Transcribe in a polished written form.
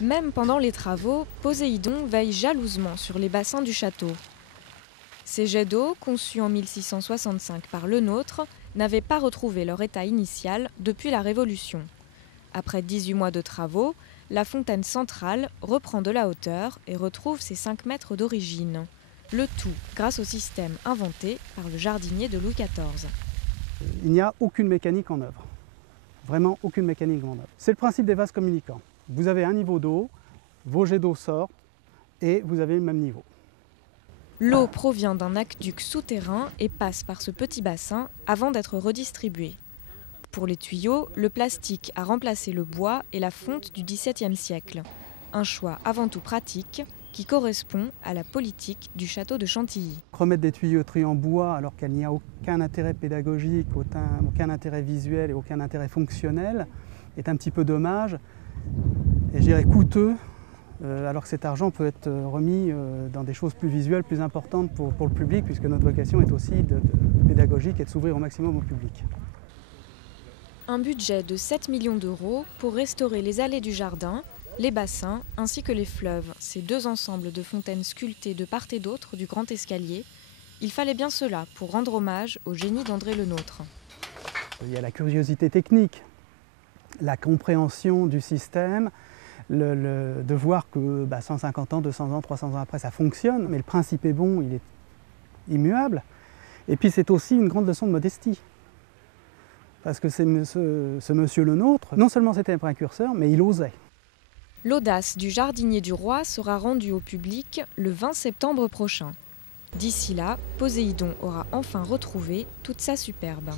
Même pendant les travaux, Poséidon veille jalousement sur les bassins du château. Ces jets d'eau, conçus en 1665 par Lenôtre, n'avaient pas retrouvé leur état initial depuis la Révolution. Après 18 mois de travaux, la fontaine centrale reprend de la hauteur et retrouve ses 5 mètres d'origine. Le tout grâce au système inventé par le jardinier de Louis XIV. Il n'y a aucune mécanique en œuvre. Vraiment aucune mécanique en œuvre. C'est le principe des vases communicants. Vous avez un niveau d'eau, vos jets d'eau sortent et vous avez le même niveau. L'eau provient d'un aqueduc souterrain et passe par ce petit bassin avant d'être redistribuée. Pour les tuyaux, le plastique a remplacé le bois et la fonte du XVIIe siècle. Un choix avant tout pratique qui correspond à la politique du château de Chantilly. Remettre des tuyauteries en bois alors qu'il n'y a aucun intérêt pédagogique, aucun intérêt visuel et aucun intérêt fonctionnel est un petit peu dommage et je dirais coûteux, alors que cet argent peut être remis dans des choses plus visuelles, plus importantes pour le public, puisque notre vocation est aussi pédagogique et de s'ouvrir au maximum au public. Un budget de 7 millions d'euros pour restaurer les allées du jardin, les bassins ainsi que les fleuves, ces deux ensembles de fontaines sculptées de part et d'autre du grand escalier. Il fallait bien cela pour rendre hommage au génie d'André Lenôtre. Il y a la curiosité technique, la compréhension du système, de voir que 150 ans, 200 ans, 300 ans après ça fonctionne, mais le principe est bon, il est immuable. Et puis c'est aussi une grande leçon de modestie. Parce que ce monsieur Lenôtre, non seulement c'était un précurseur, mais il osait. L'audace du jardinier du roi sera rendue au public le 20 septembre prochain. D'ici là, Poséidon aura enfin retrouvé toute sa superbe.